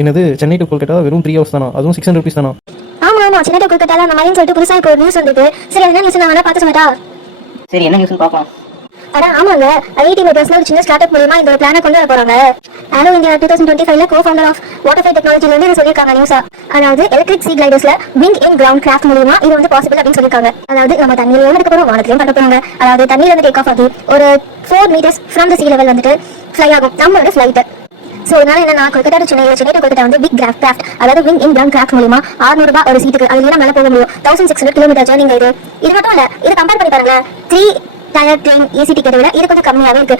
என்னது சென்னை டு கொல்கட்டா வெறும் 3 ஹவர்ஸ் தானா? அதுவும் 600 ருபீஸ் தானா? ஆமா சென்னை டு கொல்கட்டால அந்த மாதிரின்னு சொல்லிட்டு புதுசா இப்போ நியூஸ் வந்திருக்கு. சரி என்ன நியூஸ் நான் வேணா பார்த்து சொல்லட்டா? சரி என்ன நியூஸ்னு பார்க்கலாம். அட ஆமாங்க, ஐஐடி மெட்ராஸ்ல ஒரு சின்ன ஸ்டார்ட் அப் மூலமா இந்த பிளானை கொண்டு வர போறாங்க. ஆரோ இந்தியா 2025ல கோ-ஃபவுண்டர் ஆஃப் வாட்டர்ஃப்ளை டெக்னாலஜில இருந்து சொல்லிருக்காங்க நியூஸா. அதாவது எலக்ட்ரிக் சீ கிளைடர்ஸ்ல விங் இன் கிரவுண்ட் கிராஃப்ட் மூலமா இது வந்து பாசிபிள் அப்படின்னு சொல்லிருக்காங்க. அதாவது நம்ம தண்ணியில இருந்து போறோம், வானத்திலயும் பறக்க போறாங்க. அதாவது தண்ணியில இருந்து டேக் ஆஃப் ஆகி ஒரு 4 metres from the sea level வந்துட்டு ஃப்ளை ஆகும் நம்மளோட ஃபிளைட். சோ இதனால என்னன்னா கொல்கட்டா டு சென்னை டு கொல்கட்டா வந்து பிக் கிராஃப்ட் அதாவது விங் இன் கிரவுண்ட் கிராஃப்ட் மூலமா 600 ரூபாய் ஒரு சீட்டுக்கு அதுல மேல போக முடியும். 1600 கிலோமீட்டர் ஜர்னிங்க இது மட்டும் இல்ல. இது கம்பேர் பண்ணி பாருங்க, 3 டயர் ட்ரெயின் ஏசி டிக்கெட் விட இது கொஞ்சம் கம்மியாவே இருக்கு.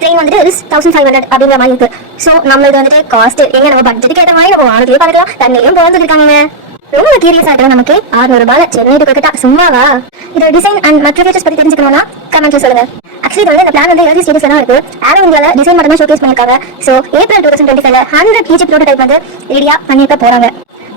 ட்ரெயின் வந்துட்டு 1500 அப்படிங்கிற மாதிரி இருக்கு. சோ நம்ம இது வந்துட்டு காஸ்ட் எங்க நம்ம பட்ஜெட்டுக்கு ஏற்ற மாதிரி நம்ம வானத்திலேயே பார்க்கலாம், தண்ணிலையும் போந்துருக்காங்க. ரொம்ப கியூரியஸா இருக்கு நமக்கு. 600 ரூபாய் சென்னை டு கொல்கட்டா சும்மாவா? இதோட டிசைன் அண்ட் மற்ற ஃபீச்சர்ஸ் பத்தி தெரிஞ்சுக்கணும்னா கமெண்ட்ல சொல்லுங்க. ஆக்சுவலி வந்து இந்த பிளான் வந்து ஏர்லி ஸ்டேஜஸ்ல தான் இருக்கு. ஆரோ இந்தியால டிசைன் மட்டும் தான் ஷோகேஸ் பண்ணிருக்காங்க. சோ ஏப்ரல் 2025ல 100 ஈஜிப்ட் ப்ரோட்டோடைப் வந்து ரெடியா பண்ணிருக்க போறாங்க.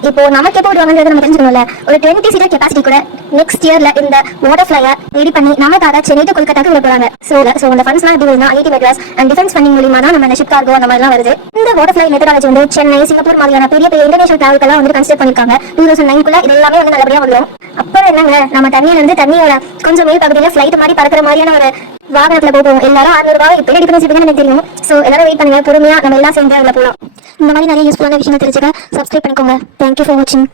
இப்போ நமக்கு எப்போ விடுவாங்கன்றது நம்ம தெரிஞ்சுக்கணும்ல. ஒரு 20 சீட்டர் கெபாசிட்டி கூட நெக்ஸ்ட் இயர்ல இந்த வாட்டர் ஃப்ளையை ரெடி பண்ணி நமக்காக சென்னை டு கொல்கட்டாக்கு விட போறாங்க. சோ இந்த ஃபண்ட்ஸ்லாம் எப்படி வருதுன்னா IIT Madras and defence funding மூலமா தான் நம்ம இந்த ஷிப் கார்கோ அந்த மாதிரிலாம் வருது. இந்த வாட்டர் ஃப்ளை மெத்தடாலஜி வந்து சென்னை, சிங்கப்பூர் மாதிரியான பெரிய பெரிய இன்டர்நேஷனல் டிராவல்கெல்லாம் வந்து கன்சிடர் பண்ணிருக்காங்க. 2009க்குள்ள இது எல்லாமே வந்து நல்லபடியா வந்துடும். அப்புறம் என்னங்க, நம்ம தண்ணியில இருந்து தண்ணியோட கொஞ்சம் மேல் பகுதியில ஃபிளைட் மாதிரி பறக்கிற மாதிரியான ஒரு வாகனத்துல போவோம். எல்லாரும் 600 ரூபாய் எப்படி டிஃபரன்ஸ் இருக்குன்னு எனக்கு தெரியும். சோ எல்லாரும் வெயிட் பண்ணுங்க, பொறுமையா நம்ம எல்லாம் சேர்ந்து அதுல போகலாம். இந்த மாதிரி நிறைய யூஸ்ஃபுல்லான விஷயங்கள் தெரிஞ்சுக்க சப்ஸ்கிரைப் பண்ணிக்கோங்க. தேங்க்யூ ஃபார் வாட்சிங்.